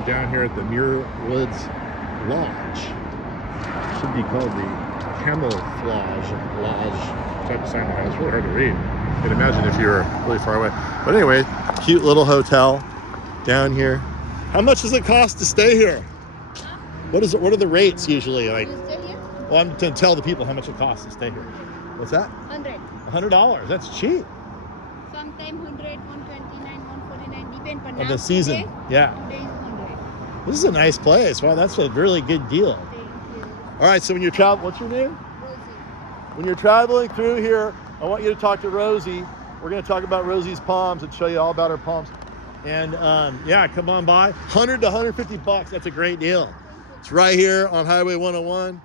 am down here at the Muir Woods Lodge. Should be called the Camouflage Lodge type of sign. It's really hard to read. You can imagine if you were really far away. But anyway, cute little hotel down here. How much does it cost to stay here? What are the rates usually like? You stay here? Well, I'm to tell the people how much it costs to stay here. What's that? $100. That's cheap. Sometimes 100, 129, 149, depend on Of the season. Yeah. Some days 100. This is a nice place. Wow, that's a really good deal. Thank you. All right, so when you're traveling, what's your name? Rosie. When you're traveling through here, I want you to talk to Rosie. We're going to talk about Rosie's palms and show you all about her palms. And yeah, come on by. 100 to 150 bucks. That's a great deal. It's right here on Highway 101.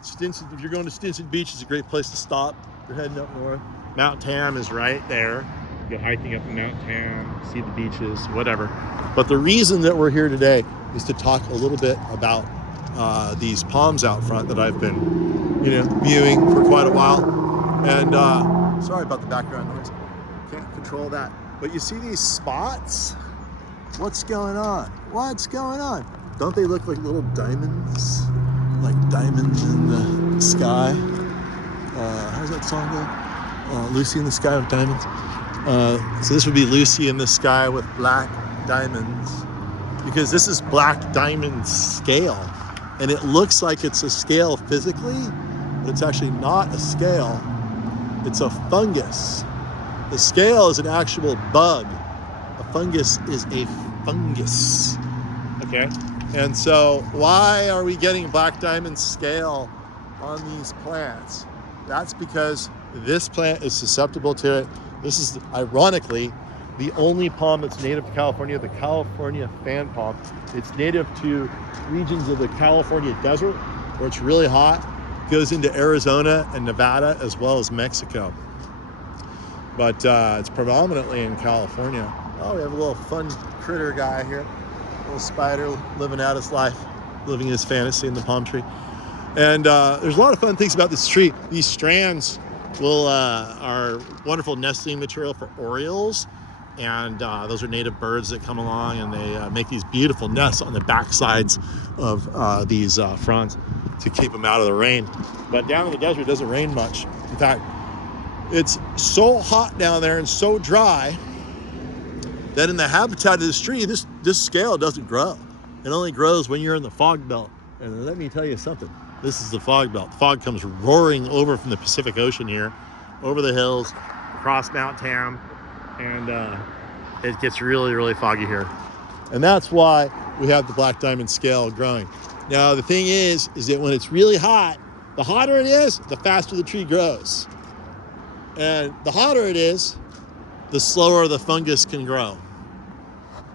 Stinson, if you're going to Stinson Beach, it's a great place to stop. You're heading up north. Mount Tam is right there. You're hiking up in Mount Tam, see the beaches, whatever. But the reason that we're here today is to talk a little bit about these palms out front that I've been, viewing for quite a while. And sorry about the background noise. Can't control that. But you see these spots? What's going on? What's going on? Don't they look like little diamonds? Like diamonds in the sky. How's that song go? Lucy in the Sky with Diamonds. So this would be Lucy in the Sky with black diamonds, because this is black diamond scale. And it looks like it's a scale physically, but it's actually not a scale. It's a fungus. The scale is an actual bug. A fungus is a fungus. Okay? And so why are we getting black diamond scale on these plants? That's because this plant is susceptible to it. This is, ironically, the only palm that's native to California, the California fan palm. It's native to regions of the California desert where it's really hot. It goes into Arizona and Nevada as well as Mexico. But it's predominantly in California. Oh, we have a little fun critter guy here. Little spider living out his life, living his fantasy in the palm tree. And there's a lot of fun things about this tree. These strands are wonderful nesting material for orioles. And those are native birds that come along, and they make these beautiful nests on the back sides of these fronds to keep them out of the rain. But down in the desert, it doesn't rain much. In fact, it's so hot down there and so dry that in the habitat of this tree, this scale doesn't grow. It only grows when you're in the fog belt. And let me tell you something. This is the fog belt. The fog comes roaring over from the Pacific Ocean here, over the hills, across Mount Tam, and it gets really, really foggy here. And that's why we have the black diamond scale growing. Now, the thing is that when it's really hot, the hotter it is, the faster the tree grows. And the hotter it is, the slower the fungus can grow.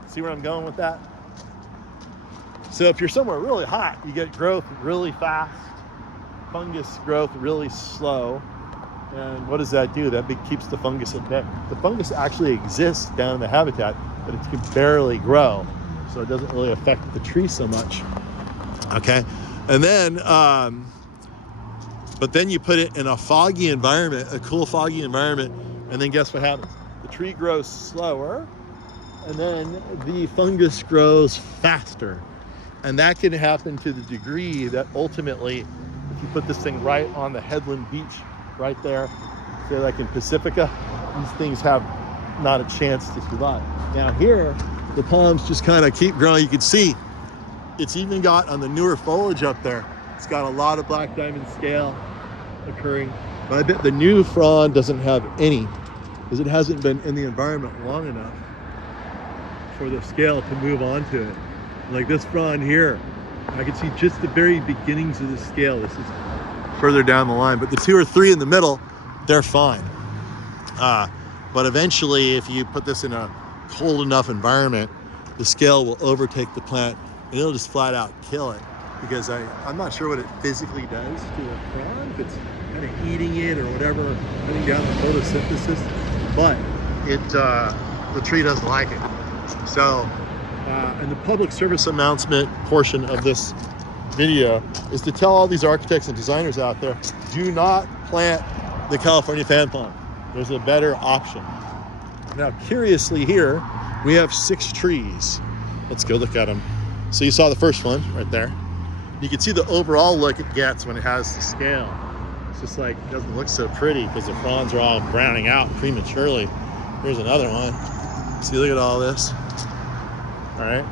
See where I'm going with that? So if you're somewhere really hot, you get growth really fast, fungus growth really slow. And what does that do? That keeps the fungus at bay. The fungus actually exists down in the habitat, but it can barely grow. So it doesn't really affect the tree so much. Okay. And then, but then you put it in a foggy environment, a cool foggy environment, and then guess what happens? The tree grows slower, and then the fungus grows faster. And that can happen to the degree that ultimately, if you put this thing right on the headland beach, right there, say like in Pacifica, these things have not a chance to survive. Now here, the palms just kind of keep growing. You can see it's even got on the newer foliage up there, it's got a lot of black diamond scale occurring. But I bet the new frond doesn't have any, because it hasn't been in the environment long enough for the scale to move onto it. Like this frond here, I can see just the very beginnings of the scale. This is further down the line, but the 2 or 3 in the middle, they're fine. But eventually, if you put this in a cold enough environment, the scale will overtake the plant and it'll just flat out kill it, because I'm not sure what it physically does to a frond, if it's kind of eating it or whatever, cutting down the photosynthesis, but the tree doesn't like it. So, and the public service announcement portion of this video is to tell all these architects and designers out there, do not plant the California fan palm. There's a better option. Now, curiously here, we have 6 trees. Let's go look at them. So you saw the first one right there. You can see the overall look it gets when it has the scale. It's just like, it doesn't look so pretty because the fronds are all browning out prematurely. Here's another one. See, look at all this. All right.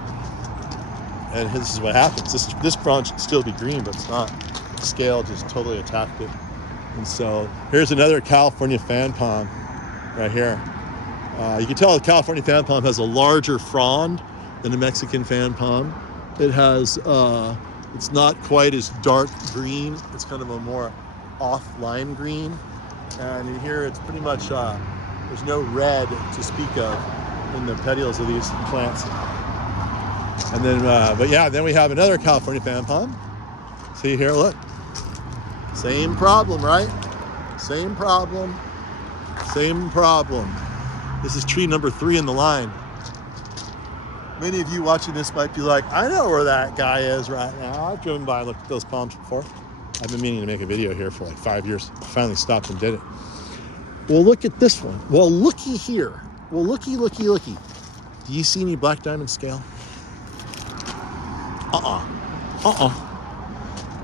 And this is what happens. This frond should still be green, but it's not. The scale just totally attacked it. And so here's another California fan palm right here. You can tell the California fan palm has a larger frond than a Mexican fan palm. It has, it's not quite as dark green. It's kind of a more off lime green. And in here it's pretty much, there's no red to speak of in the petioles of these plants. And then, but yeah, then we have another California fan palm. See here, look. Same problem, right? Same problem. Same problem. This is tree number 3 in the line. Many of you watching this might be like, I know where that guy is right now. I've driven by and looked at those palms before. I've been meaning to make a video here for like 5 years. I finally stopped and did it. Well, look at this one. Well, looky here. Well, looky. Do you see any black diamond scale?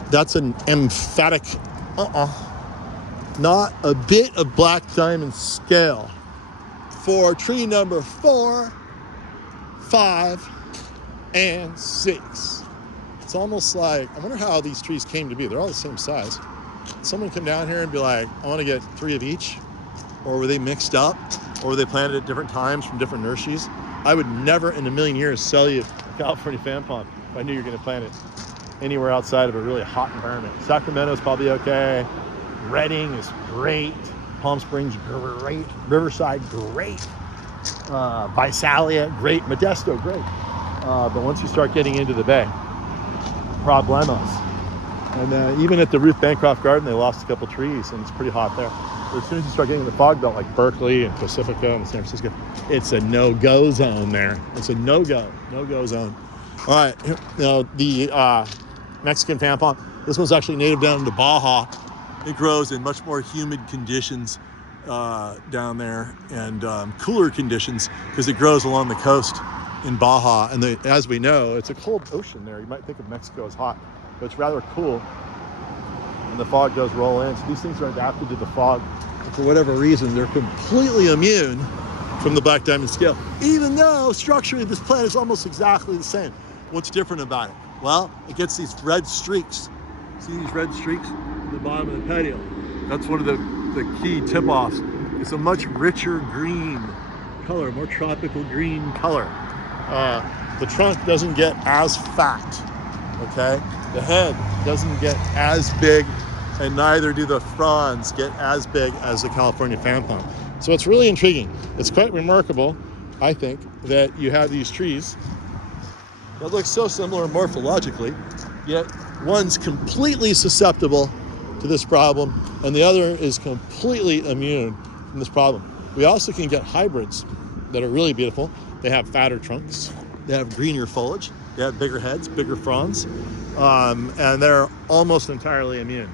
That's an emphatic Not a bit of black diamond scale for tree number 4, 5, and 6. It's almost like, I wonder how these trees came to be. They're all the same size. Someone come down here and be like, I want to get 3 of each. Or were they mixed up? Or were they planted at different times from different nurseries? I would never in a million years sell you a California fan palm if I knew you were going to plant it anywhere outside of a really hot environment. Sacramento's probably okay. Redding is great. Palm Springs, great. Riverside, great. Visalia, great. Modesto, great. But once you start getting into the bay, problemos. And even at the Ruth Bancroft Garden, they lost a couple trees, and it's pretty hot there. But as soon as you start getting in the fog belt, like Berkeley and Pacifica and San Francisco, it's a no-go zone there. It's a no-go zone. All right, now the Mexican fan palm. This one's actually native down to Baja. It grows in much more humid conditions down there and cooler conditions because it grows along the coast in Baja. And as we know, it's a cold ocean there. You might think of Mexico as hot, but it's rather cool. And the fog does roll in. So these things are adapted to the fog. And for whatever reason, they're completely immune from the black diamond scale, even though structurally this plant is almost exactly the same. What's different about it? Well, it gets these red streaks. See these red streaks at the bottom of the petiole? That's one of the key tip-offs. It's a much richer green color, more tropical green color. The trunk doesn't get as fat, okay? The head doesn't get as big, and neither do the fronds get as big as the California fan palm. So it's really intriguing. It's quite remarkable, I think, that you have these trees that look so similar morphologically, yet one's completely susceptible to this problem, and the other is completely immune from this problem. We also can get hybrids that are really beautiful. They have fatter trunks, they have greener foliage, they have bigger heads, bigger fronds, and they're almost entirely immune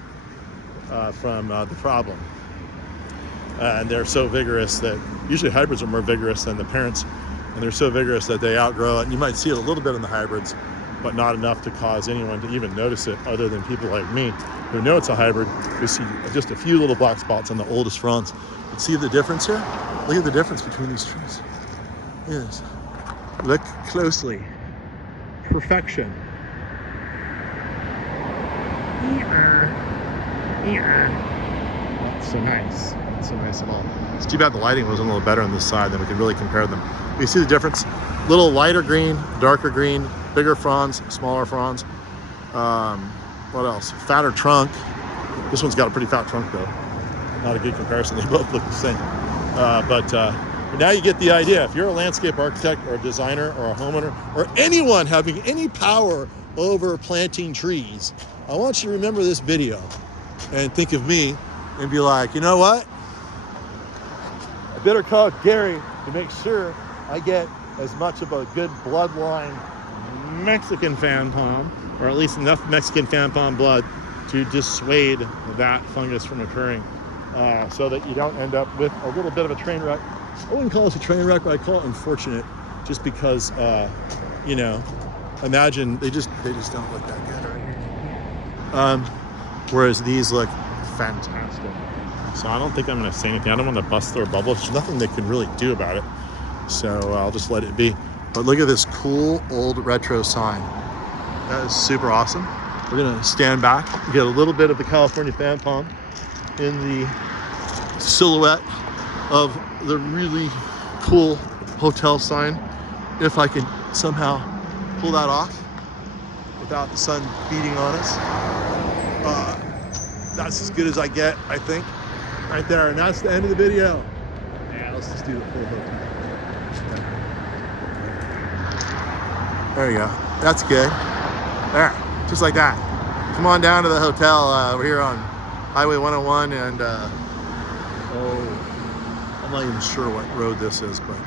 from the problem. And they're so vigorous that usually hybrids are more vigorous than the parents, and they're so vigorous that they outgrow it. And you might see it a little bit in the hybrids, but not enough to cause anyone to even notice it other than people like me who know it's a hybrid, who see just a few little black spots on the oldest fronds. But see the difference here? Look at the difference between these trees. Yes. Look closely. Perfection. Not so nice. Not so nice at all. It's too bad the lighting wasn't a little better on this side, then we could really compare them. You see the difference? Little lighter green, darker green, bigger fronds, smaller fronds. What else? Fatter trunk. This one's got a pretty fat trunk though. Not a good comparison. They both look the same. But now you get the idea. If you're a landscape architect or a designer or a homeowner or anyone having any power over planting trees, I want you to remember this video and think of me and be like, you know what? I better call Gary to make sure I get as much of a good bloodline Mexican fan palm, or at least enough Mexican fan palm blood to dissuade that fungus from occurring, so that you don't end up with a little bit of a train wreck. I wouldn't call it a train wreck, but I call it unfortunate, just because, you know, imagine they just don't look that good right here. Whereas these look fantastic. So I don't think I'm gonna say anything. I don't want to bust their bubble. There's nothing they can really do about it. So I'll just let it be. But look at this cool old retro sign. That is super awesome. We're gonna stand back, get a little bit of the California fan palm in the silhouette of the really cool hotel sign. If I can somehow pull that off without the sun beating on us. That's as good as I get, I think. Right there, and that's the end of the video. Yeah, let's just do the full hotel. There you go. That's good. There, just like that. Come on down to the hotel. We're here on Highway 101, and I'm not even sure what road this is, but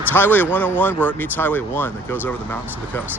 it's Highway 101 where it meets Highway 1 that goes over the mountains to the coast.